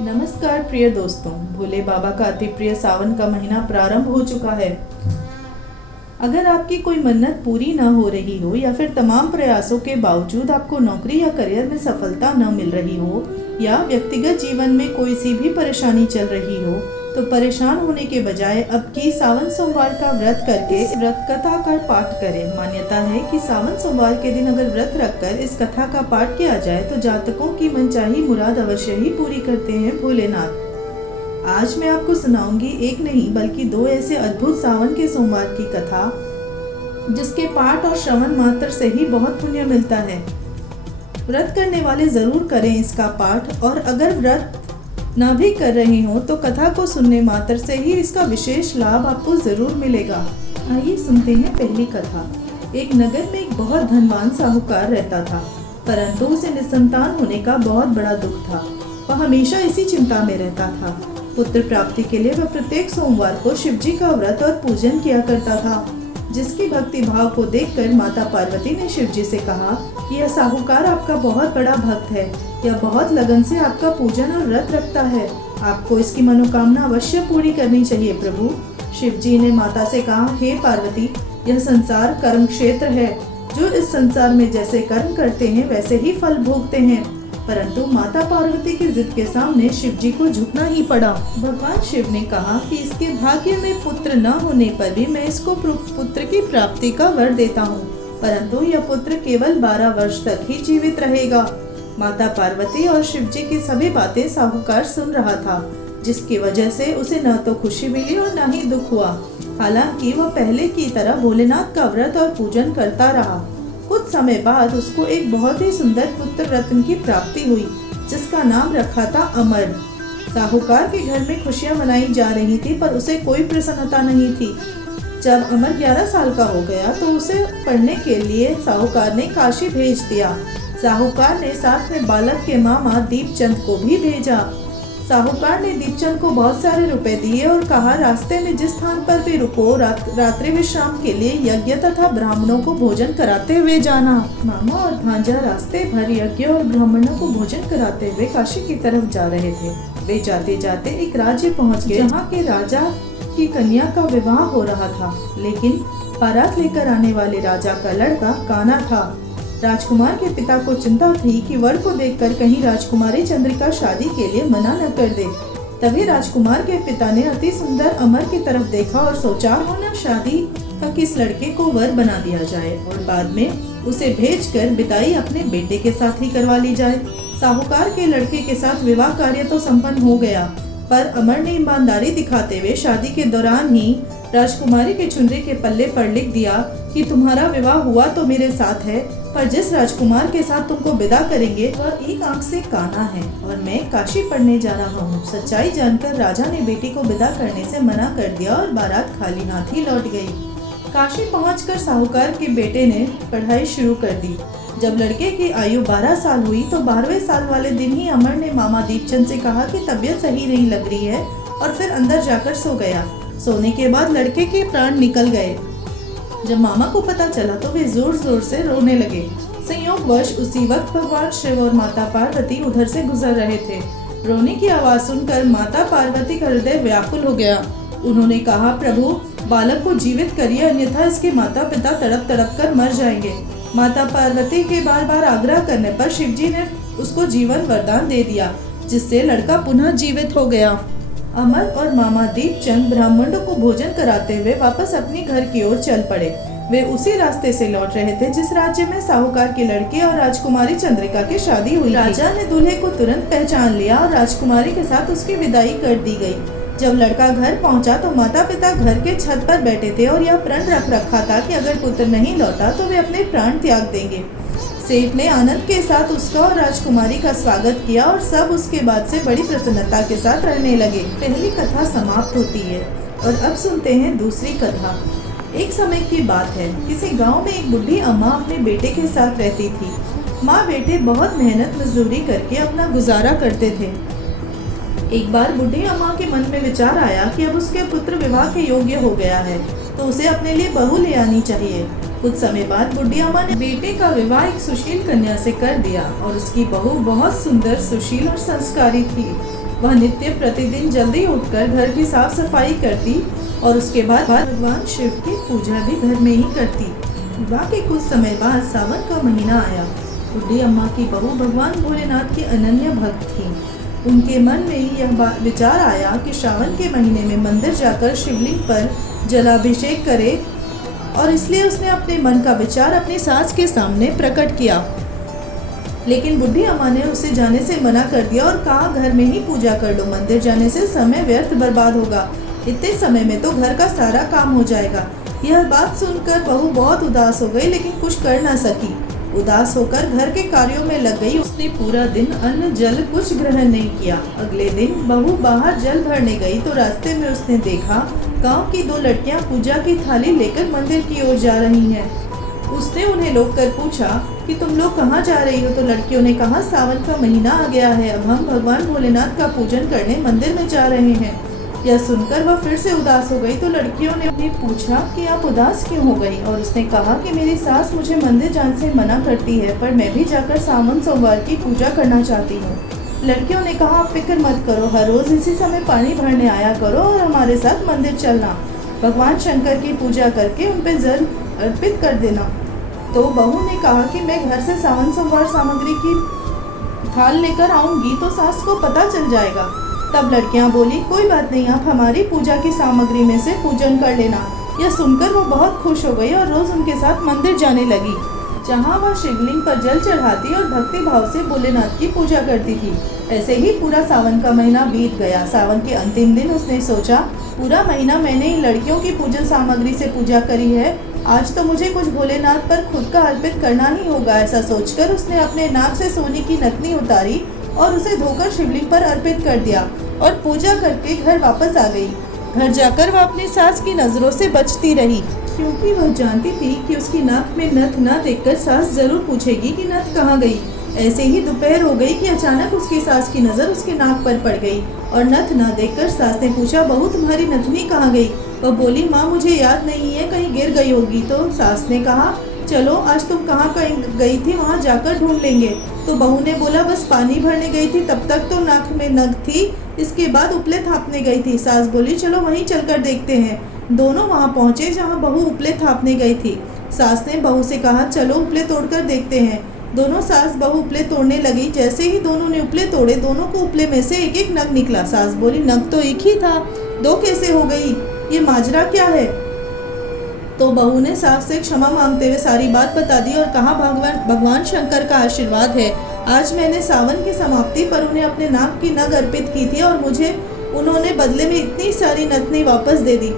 नमस्कार प्रिय दोस्तों, भोले बाबा का अति प्रिय सावन का महीना प्रारंभ हो चुका है। अगर आपकी कोई मन्नत पूरी न हो रही हो या फिर तमाम प्रयासों के बावजूद आपको नौकरी या करियर में सफलता न मिल रही हो या व्यक्तिगत जीवन में कोई सी भी परेशानी चल रही हो, तो परेशान होने के बजाय अब की सावन सोमवार का व्रत करके व्रत कथा का पाठ करें। मान्यता है कि सावन सोमवार के दिन अगर व्रत रखकर इस कथा का पाठ किया जाए तो जातकों की मनचाही मुराद अवश्य ही पूरी करते हैं भोलेनाथ। आज मैं आपको सुनाऊंगी एक नहीं बल्कि दो ऐसे अद्भुत सावन के सोमवार की कथा, जिसके पाठ और श्रवण मात्र से ही बहुत पुण्य मिलता है। व्रत करने वाले जरूर करें इसका पाठ, और अगर व्रत ना भी कर रहे हो तो कथा को सुनने मात्र से ही इसका विशेष लाभ आपको जरूर मिलेगा। आइए सुनते हैं पहली कथा। एक नगर में एक बहुत धनवान साहूकार रहता था, परंतु उसे निसंतान होने का बहुत बड़ा दुख था। वह हमेशा इसी चिंता में रहता था। पुत्र प्राप्ति के लिए वह प्रत्येक सोमवार को शिवजी का व्रत और पूजन किया करता था, जिसकी भक्ति भाव को देखकर माता पार्वती ने शिवजी से कहा कि यह साहूकार आपका बहुत बड़ा भक्त है, यह बहुत लगन से आपका पूजन और व्रत रखता है, आपको इसकी मनोकामना अवश्य पूरी करनी चाहिए प्रभु। शिवजी ने माता से कहा, हे पार्वती, यह संसार कर्म क्षेत्र है, जो इस संसार में जैसे कर्म करते हैं वैसे ही फल भोगते हैं। परंतु माता पार्वती की जिद के सामने शिवजी को झुकना ही पड़ा। भगवान शिव ने कहा कि इसके भाग्य में पुत्र न होने पर भी मैं इसको पुत्र की प्राप्ति का वर देता हूँ, परंतु यह पुत्र केवल 12 वर्ष तक ही जीवित रहेगा। माता पार्वती और शिवजी की सभी बातें साहूकार सुन रहा था, जिसकी वजह से उसे न तो खुशी मिली और न ही दुख हुआ। हालांकि वह पहले की तरह भोलेनाथ का व्रत और पूजन करता रहा। कुछ समय बाद उसको एक बहुत ही सुंदर पुत्र रत्न की प्राप्ति हुई, जिसका नाम रखा था अमर। साहूकार के घर में खुशियां मनाई जा रही थी, पर उसे कोई प्रसन्नता नहीं थी। जब अमर 11 साल का हो गया तो उसे पढ़ने के लिए साहूकार ने काशी भेज दिया। साहूकार ने साथ में बालक के मामा दीपचंद को भी भेजा। साहूकार ने दीपचंद को बहुत सारे रुपए दिए और कहा, रास्ते में जिस स्थान पर भी रुको रात्रि विश्राम के लिए यज्ञ तथा ब्राह्मणों को भोजन कराते हुए जाना। मामा और भांजा रास्ते भर यज्ञ और ब्राह्मणों को भोजन कराते हुए काशी की तरफ जा रहे थे। वे जाते जाते एक राज्य पहुँच गए, जहाँ के राजा की कन्या का विवाह हो रहा था, लेकिन बारात लेकर आने वाले राजा का लड़का काना था। राजकुमार के पिता को चिंता थी कि वर को देखकर कहीं राजकुमारी चंद्रिका शादी के लिए मना न कर दे। तभी राजकुमार के पिता ने अति सुंदर अमर की तरफ देखा और सोचा, न शादी तक इस लड़के को वर बना दिया जाए और बाद में उसे भेजकर विदाई अपने बेटे के साथ ही करवा ली जाए। साहूकार के लड़के के साथ विवाह कार्य तो संपन्न हो गया, पर अमर ने ईमानदारी दिखाते हुए शादी के दौरान ही राजकुमारी के चुनरी के पल्ले पर लिख दिया कि तुम्हारा विवाह हुआ तो मेरे साथ है, पर जिस राजकुमार के साथ तुमको विदा करेंगे वह एक आंख से काना है और मैं काशी पढ़ने जा रहा हूँ। सच्चाई जानकर राजा ने बेटी को विदा करने से मना कर दिया और बारात खाली हाथ ही लौट गई। काशी पहुंचकर साहूकार के बेटे ने पढ़ाई शुरू कर दी। जब लड़के की आयु 12 साल हुई तो 12वें साल वाले दिन ही अमर ने मामा दीपचंद से कहा कि तबीयत सही नहीं लग रही है, और फिर अंदर जाकर सो गया। सोने के बाद लड़के के प्राण निकल गए। जब मामा को पता चला तो वे जोर जोर से रोने लगे। संयोगवश उसी वक्त भगवान शिव और माता पार्वती उधर से गुजर रहे थे। रोने की आवाज सुनकर माता पार्वती का हृदय व्याकुल हो गया। उन्होंने कहा, प्रभु, बालक को जीवित करिए, अन्यथा इसके माता पिता तड़प तड़प कर मर जाएंगे। माता पार्वती के बार बार आग्रह करने पर शिवजी ने उसको जीवन वरदान दे दिया, जिससे लड़का पुनः जीवित हो गया। अमर और मामा दीपचंद ब्राह्मणों को भोजन कराते हुए वापस अपने घर की ओर चल पड़े। वे उसी रास्ते से लौट रहे थे जिस राज्य में साहूकार के लड़के और राजकुमारी चंद्रिका की शादी हुई। राजा ने दूल्हे को तुरंत पहचान लिया और राजकुमारी के साथ उसकी विदाई कर दी गई। जब लड़का घर पहुंचा तो माता पिता घर के छत पर बैठे थे और यह प्रण रख रखा था कि अगर पुत्र नहीं लौटा तो वे अपने प्राण त्याग देंगे। सेठ ने आनंद के साथ उसका और राजकुमारी का स्वागत किया और सब उसके बाद से बड़ी प्रसन्नता के साथ रहने लगे। पहली कथा समाप्त होती है और अब सुनते हैं दूसरी कथा। एक समय की बात है, किसी गांव में एक बुढ़ी अम्मा अपने बेटे के साथ रहती थी। माँ बेटे बहुत मेहनत मजदूरी करके अपना गुजारा करते थे। एक बार बुढ़ी अम्मा के मन में विचार आया कि अब उसके पुत्र विवाह के योग्य हो गया है, तो उसे अपने लिए बहू ले आनी चाहिए। कुछ समय बाद बुढ़ी अम्मा ने बेटे का विवाह एक सुशील कन्या से कर दिया और उसकी बहू बहुत सुंदर, सुशील और संस्कारी थी। वह नित्य प्रतिदिन जल्दी उठकर घर की साफ सफाई करती और उसके बाद भगवान शिव की पूजा भी घर में ही करती। विवाह के कुछ समय बाद सावन का महीना आया। बुढ़ी अम्मा की बहू भगवान भोलेनाथ की अनन्य भक्त थी। उनके मन में यह विचार आया कि श्रावण के महीने में मंदिर जाकर शिवलिंग पर जलाभिषेक करे और इसलिए उसने अपने मन का विचार अपनी सास के सामने प्रकट किया। लेकिन बुढ़ी अम्मा ने उसे जाने से मना कर दिया और कहा, घर में ही पूजा कर लो, मंदिर जाने से समय व्यर्थ बर्बाद होगा, इतने समय में तो घर का सारा काम हो जाएगा। यह बात सुनकर बहू बहुत उदास हो गई, लेकिन कुछ कर न सकी। उदास होकर घर के कार्यों में लग गई। उसने पूरा दिन अन्न जल कुछ ग्रहण नहीं किया। अगले दिन बहू बाहर जल भरने गई तो रास्ते में उसने देखा गांव की 2 लड़कियां पूजा की थाली लेकर मंदिर की ओर जा रही हैं। उसने उन्हें रोककर पूछा कि तुम लोग कहाँ जा रही हो? तो लड़कियों ने कहा, सावन का महीना आ गया है, अब हम भगवान भोलेनाथ का पूजन करने मंदिर में जा रहे हैं। यह सुनकर वह फिर से उदास हो गई तो लड़कियों ने उन्हें पूछा कि आप उदास क्यों हो गई? और उसने कहा कि मेरी सास मुझे मंदिर जाने से मना करती है, पर मैं भी जाकर सावन सोमवार की पूजा करना चाहती हूँ। लड़कियों ने कहा, आप फिक्र मत करो, हर रोज इसी समय पानी भरने आया करो और हमारे साथ मंदिर चलना। भगवान शंकर की पूजा करके उन पर जल अर्पित कर देना। तो बहू ने कहा कि मैं घर से सावन सोमवार सामग्री की थाल लेकर आऊंगी तो सास को पता चल जाएगा। तब लड़कियां बोली, कोई बात नहीं, आप हमारी पूजा की सामग्री में से पूजन कर लेना। यह सुनकर वो बहुत खुश हो गई और रोज उनके साथ मंदिर जाने लगी, जहां वह शिवलिंग पर जल चढ़ाती और भक्ति भाव से भोलेनाथ की पूजा करती थी। ऐसे ही पूरा सावन का महीना बीत गया। सावन के अंतिम दिन उसने सोचा, पूरा महीना मैंने इन लड़कियों की पूजन सामग्री से पूजा करी है, आज तो मुझे कुछ भोलेनाथ पर खुद का अर्पित करना ही होगा। ऐसा सोचकर उसने अपने नाक से सोने की नथनी उतारी और उसे धोकर शिवलिंग पर अर्पित कर दिया और पूजा करके घर वापस आ गई। घर जाकर वह अपनी सास की नज़रों से बचती रही, क्योंकि वह जानती थी कि उसकी नाक में नथ न देखकर सास जरूर पूछेगी कि नथ कहाँ गई। ऐसे ही दोपहर हो गई कि अचानक उसकी सास की नज़र उसके नाक पर पड़ गई और नथ न देखकर सास ने पूछा, बहू तुम्हारी नथनी कहाँ गई? वह बोली, माँ मुझे याद नहीं है, कहीं गिर गई होगी। तो सास ने कहा, चलो आज तुम कहाँ कहीं गई थी, वहाँ जाकर ढूंढ लेंगे। तो बहू ने बोला, बस पानी भरने गई थी, तब तक तो नाक में नग थी, इसके बाद उपले थापने गई थी। सास बोली, चलो वहीं चलकर देखते हैं। दोनों वहाँ पहुँचे जहाँ बहू उपले थापने गई थी। सास ने बहू से कहा, चलो उपले तोड़कर देखते हैं। दोनों सास बहू उपले तोड़ने लगी। जैसे ही दोनों ने उपले तोड़े, दोनों को उपले में से एक एक नग निकला। सास बोली, नग तो एक ही था, 2 कैसे हो गई? ये माजरा क्या है? तो बहू ने सास से क्षमा मांगते हुए सारी बात बता दी और कहा, भगवान शंकर का आशीर्वाद है, आज मैंने सावन की समाप्ति पर उन्हें अपने नाक की नग अर्पित की थी और मुझे उन्होंने बदले में इतनी सारी नथनी वापस दे दी।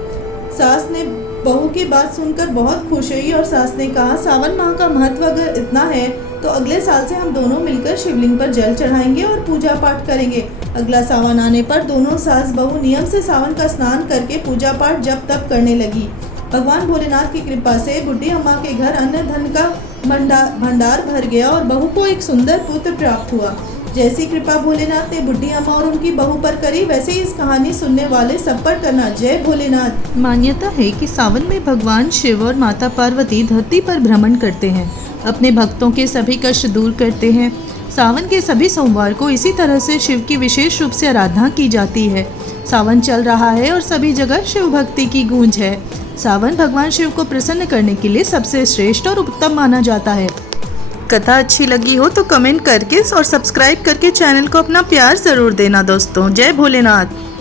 सास ने बहू की बात सुनकर बहुत खुश हुई और सास ने कहा, सावन माह का महत्व अगर इतना है तो अगले साल से हम दोनों मिलकर शिवलिंग पर जल चढ़ाएंगे और पूजा पाठ करेंगे। अगला सावन आने पर दोनों सास बहू नियम से सावन का स्नान करके पूजा पाठ जप तप करने लगी। भगवान भोलेनाथ की कृपा से बुढ़ी अम्मा के घर अन्न धन का भंडार भर गया और बहू को एक सुंदर पुत्र प्राप्त हुआ। जैसी कृपा भोलेनाथ ने बुढ़ी अम्मा और उनकी बहू पर करी, वैसे ही इस कहानी सुनने वाले सब पर करना। जय भोलेनाथ। मान्यता है कि सावन में भगवान शिव और माता पार्वती धरती पर भ्रमण करते हैं, अपने भक्तों के सभी कष्ट दूर करते हैं। सावन के सभी सोमवार को इसी तरह से शिव की विशेष रूप से आराधना की जाती है। सावन चल रहा है और सभी जगह शिव भक्ति की गूंज है। सावन भगवान शिव को प्रसन्न करने के लिए सबसे श्रेष्ठ और उत्तम माना जाता है। कथा अच्छी लगी हो तो कमेंट करके और सब्सक्राइब करके चैनल को अपना प्यार ज़रूर देना दोस्तों। जय भोलेनाथ।